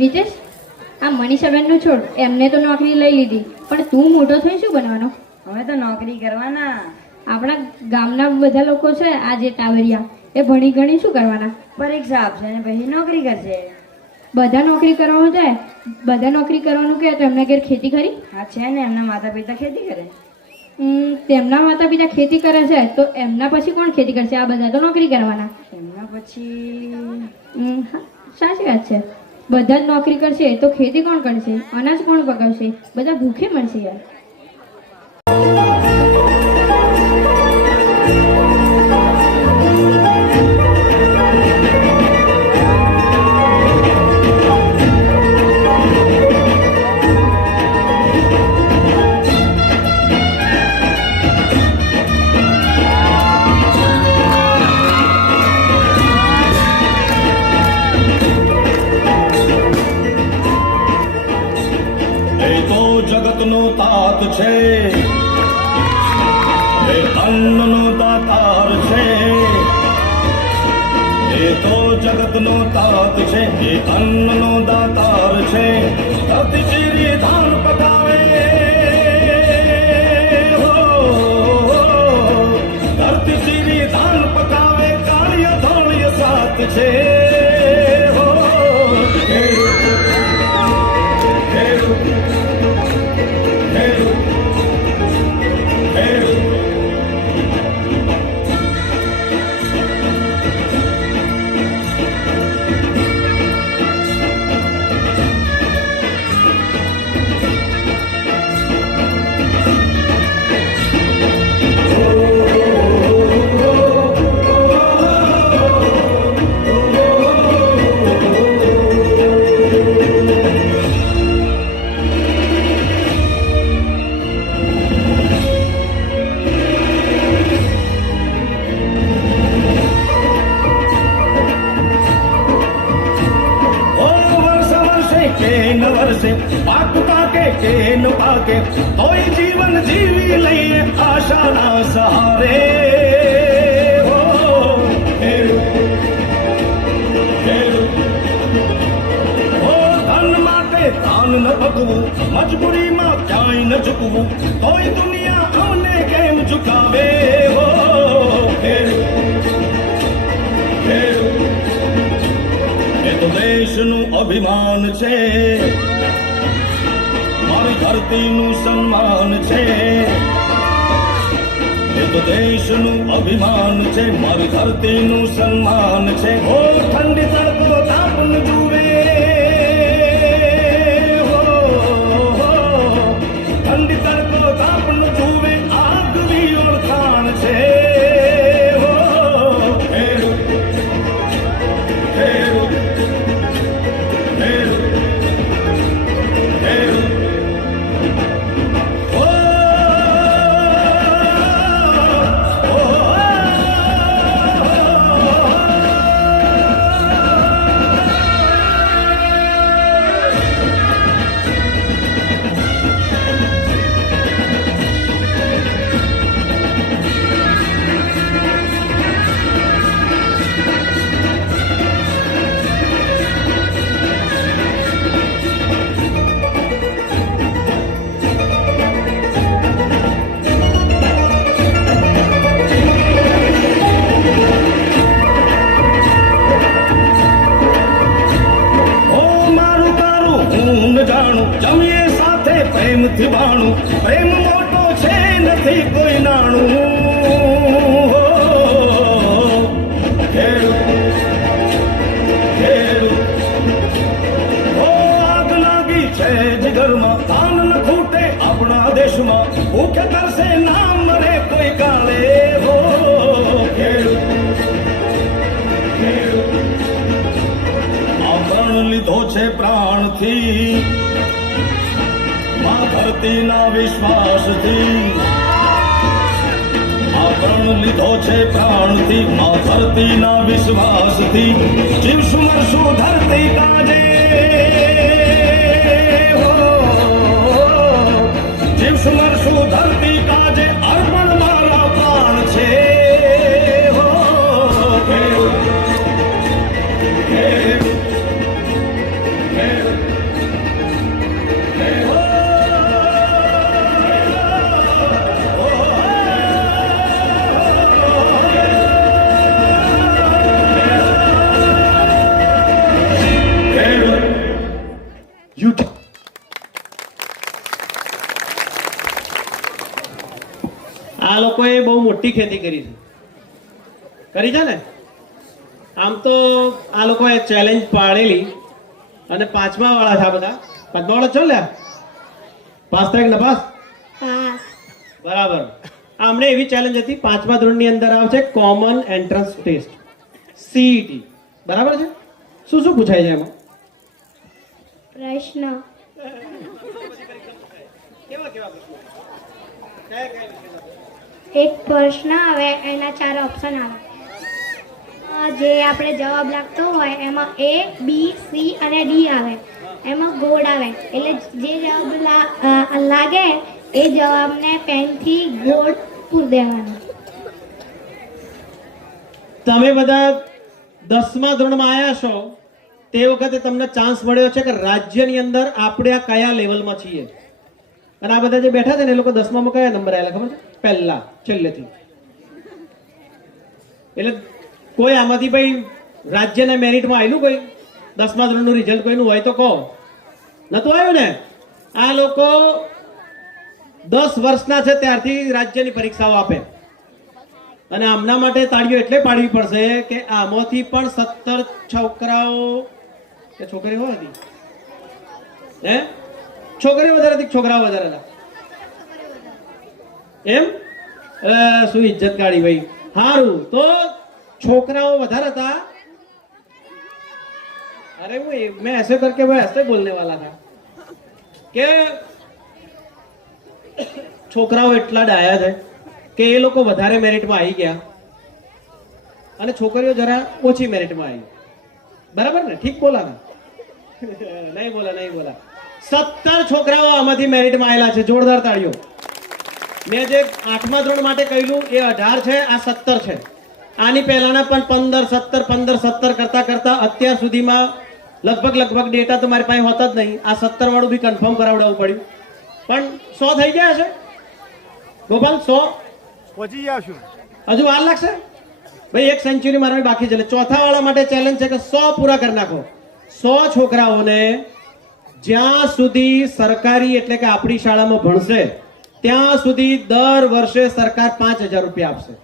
રીતેશ આ મનીષાબેનનો છોડ એમને તો નોકરી લઈ લીધી. પણ તું મોટો થઈ શું બનવાનો? હવે તો નોકરી કરવાના. આપણા ગામના બધા લોકો છે આ જે ટાવરિયા એ ભણી ગણી શું કરવાના? પરીક્ષા આપશે ને પછી નોકરી કરશે. બધા નોકરી કરવાનું જાય બધા નોકરી કરવાનું કહે તો એમના ઘેર ખેતી ખરી? હા છે ને એમના માતા પિતા ખેતી કરે. તેમના માતા પિતા ખેતી કરે છે તો એમના પછી કોણ ખેતી કરશે? આ બધા તો નોકરી કરવાના. એમના પછી સાચી વાત છે. બધા જ નોકરી કરશે તો ખેતી કોણ કરશે? અનાજ કોણ પકાવશે? બધા ભૂખે મળશે યાર. જગતનો તાત છે એ અન્નનો દાતાર છે એ તો જગતનો તાત છે એ અન્નનો દાતાર છે ધરતી પાકે ન પાકે તોય જીવન જીવી લઈએ આશાના સહારે ન પકવું મજબૂરીમાં ક્યાંય ન ઝૂકવું તોય દુનિયા અમને કેમ ઝુકાવે હો એ તો દેશનું અભિમાન છે મારી ધરતીનું સન્માન છે. એ દેશનું અભિમાન છે. મારી ધરતીનું સન્માન છે. ઠંડી તડકો તાપન જુએ પ્રેમથી બાણું, પ્રેમ મોટો છે, નથી કોઈ નાણું. છે જીગરમાં તાન ન ખૂટે આપણા દેશમાં. ભૂખે તરસે ના કોઈ કાળે. હો લીધો છે પ્રાણથી. ધરતીના વિશ્વાસથી. પ્રણ લીધો છે પ્રાણથી મા ધરતીના વિશ્વાસથી. જીવ સુમરશું ધરતી કાજે લોકોએ બહુ મોટી ખેતી કરી છે. કરી છે ને? આમ તો આ લોકોએ ચેલેન્જ પાડેલી અને પાંચમા વાળા છે આ બધા. પાંચમા વાળા છો ને પાસ થાય પાસ? બરાબર. આમણે એવી ચેલેન્જ હતી પાંચમા ધોરણની અંદર આવશે કોમન એન્ટ્રન્સ ટેસ્ટ સીઈટી બરાબર છે? શું શું પૂછાય છે એમાં? પ્રશ્ન. કેવા કેવા પ્રશ્નો? એક પ્રશ્ન આવે, એના ચાર ઓપ્શન આવે. જે આપણે જવાબ લાગતો હોય, એમાં એ બી સી અને ડી આવે. એમાં ગોળ આવે. એટલે જે જવાબ લાગે, એ જવાબને પેનથી ગોળ પૂર દેવાનો. તમે બધા દસમા ધોરણમાં આવ્યા છો, તે વખતે તમને ચાન્સ મળ્યો છે કે રાજ્યની અંદર આપણે આ કયા લેવલમાં છીએ? અને આ બધા જે બેઠા છે ને, એ લોકો દસમામાં કયા નંબર આવેલા ખબર છે? પહેલા, છેલ્લેથી. એટલે કોઈ આમાંથી ભાઈ રાજ્યના મેરિટમાં આવેલું કોઈ? દસમા ધોરણનું રિઝલ્ટ કોઈનું હોય તો કહો. નતું આવ્યું ને? આ લોકો દસ વર્ષના છે, ત્યારથી રાજ્યની પરીક્ષાઓ આપે. અને આમના માટે તાળીઓ એટલે પાડવી પડશે કે આમાંથી પણ સત્તર છોકરાઓ કે છોકરી હોય હતી હે? છોકરીઓ વધારે હતી છોકરાઓ વધારે હતા એમ અ, શું ઇજ્જત કાઢી ભાઈ સારું તો છોકરાઓ વધારે હતા अरे वो ये- मैं ऐसे करके वो ऐसे बोलने वाला था કે છોકરાઓ એટલા ડાયા છે કે એ લોકો વધારે મેરિટમાં આવી ગયા અને છોકરીઓ જરા ઓછી મેરિટમાં આવી બરાબર ને ઠીક બોલા ને નહીં બોલા નહીં બોલા સત્તર છોકરાઓ આમાંથી મેરિટમાં આવેલા છે જોરદાર તાળીઓ મેં જે આઠમા ધોરણ માટે કહ્યું એ અઢાર છે આ સત્તર છે. આની પહેલાના પણ પંદર સત્તર પંદર સત્તર કરતા કરતા અત્યાર સુધીમાં લગભગ લગભગ ડેટા તો મારી પાસે હોતા જ નહીં. આ સત્તર વાળું બી કન્ફર્મ કરાવડાવવું પડ્યું. પણ સો થઈ ગયા છે ગોપાલ સો? પહોંચી આવશું હજુ વાર લાગશે? ભાઈ એક સેન્ચુરી મારવાની બાકી છે. ચોથા વાળા માટે ચેલેન્જ છે કે સો પૂરા કરી નાખો. સો છોકરાઓને જ્યાં સુધી સરકારી એટલે કે આપણી શાળામાં ભણશે ત્યાં સુધી દર વર્ષે સરકાર પાંચ હજાર રૂપિયા આપશે.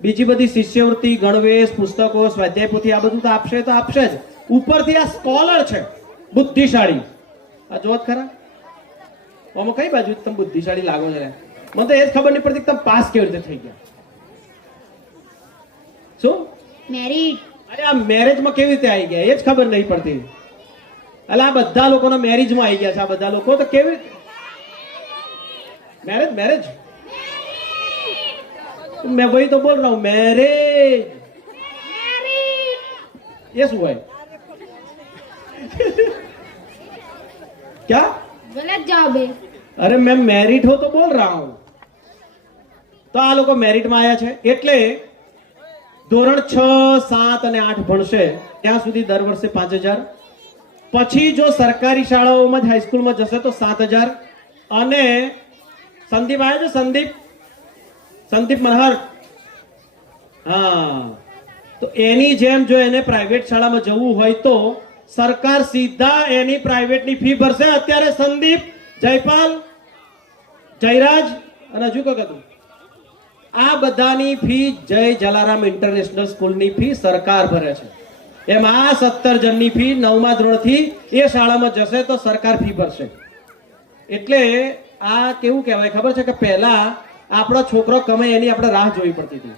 બીજી બધી શિષ્યવૃત્તિ ગણવેશ પુસ્તકો સ્વાધ્યાય પોથી આ બધું તો આપશે તો આપશે જ. ઉપરથી આ સ્કોલર છે બુદ્ધિશાળી. આ જોત ખરા. આમાં કઈ બાજુ તમે બુદ્ધિશાળી લાગો છો? મને તો એ જ ખબર નહીં પડતી તમે પાસ કેવી રીતે થઈ ગયા. શું? મેરિટ અરે આ મેરેજમાં કેવી રીતે આવી ગયા? એ જ ખબર નહીં પડતી. એટલે આ બધા લોકોના મેરેજમાં આવી ગયા છે આ બધા લોકો. તો કેવી રીતે मैरिज मैरिज मैं वही तो बोल रहा हूँ मैरिज ये શું હોય क्या ગલત જવાબ એ અરે મેં મેરિટ હો તો બોલ રહા હું તો આ લોકો મેરિટમાં આવ્યા છે એટલે ધોરણ છ સાત અને આઠ ભણશે ત્યાં સુધી દર વર્ષે પાંચ હજાર પછી જો સરકારી શાળાઓમાં જ હાઈસ્કૂલમાં જશે તો સાત હજાર અને સંદીપ આવ્યો છે? સંદીપ? સંદીપ મનહર. હા. તો એની જેમ જો એને પ્રાઇવેટ શાળામાં જવું હોય તો સરકાર સીધા એની પ્રાઇવેટની ફી ભરશે. અત્યારે સંદીપ, જયપાલ, જયરાજ અને હજુ કયું હતું. આ બધાની ફી જય જલારામ ઇન્ટરનેશનલ સ્કૂલની ફી સરકાર ભરે છે. એમ આ સત્તર જણની ફી નવમા ધોરણથી એ શાળામાં જશે તો સરકાર ફી ભરશે. એટલે આ કેવું કહેવાય? ખબર છે કે પહેલા આપણો છોકરો કમે એની આપણે રાહ જોવી પડતી હતી.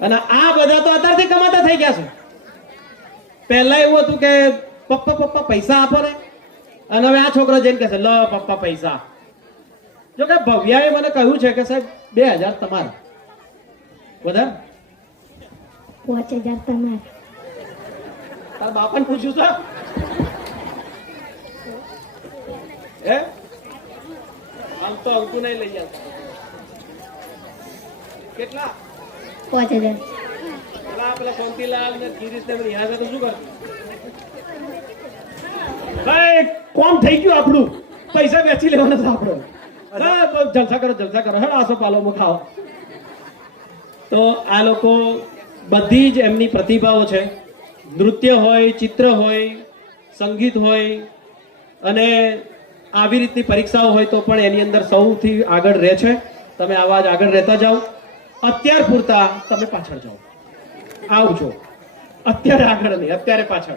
અને આ બધા તો અત્યારથી કમાતા થઈ ગયા છે. પહેલા એવું હતું કે પપ્પા પપ્પા પૈસા આપો ને. અને હવે આ છોકરો જઈને કહેશે લ પપ્પા પૈસા. જો કે ભવ્યાએ મને કહ્યું છે કે સાહેબ બે હજાર તમારા. વધારે? પાંચ હજાર તમારા. તારા બાપાને પૂછ્યું છે? હે? આમ તો અંકુ નહીં લઈ જતા. કેટલા? પાંચ હજાર. પેલા પેલા શાંતિલાલ ને ગિરીશ ને યાદ તો શું કર? કોમ થઈ ગયું આપણું. પૈસા વેચી લેવાના છે આપણો. જલસા કરો જલસા કરો. હેડ આસો પાલો ખાઓ. તો આ લોકો બધી જ એમની પ્રતિભાઓ છે. નૃત્ય હોય ચિત્ર હોય સંગીત હોય અને આવી રીતની પરીક્ષાઓ હોય તો પણ એની અંદર સૌથી આગળ રહે છે. તમે આવા જ આગળ રહેતા જાઓ. અત્યાર પૂરતા તમે પાછળ જાઓ. આવજો. અત્યારે આગળ નહીં, અત્યારે પાછળ.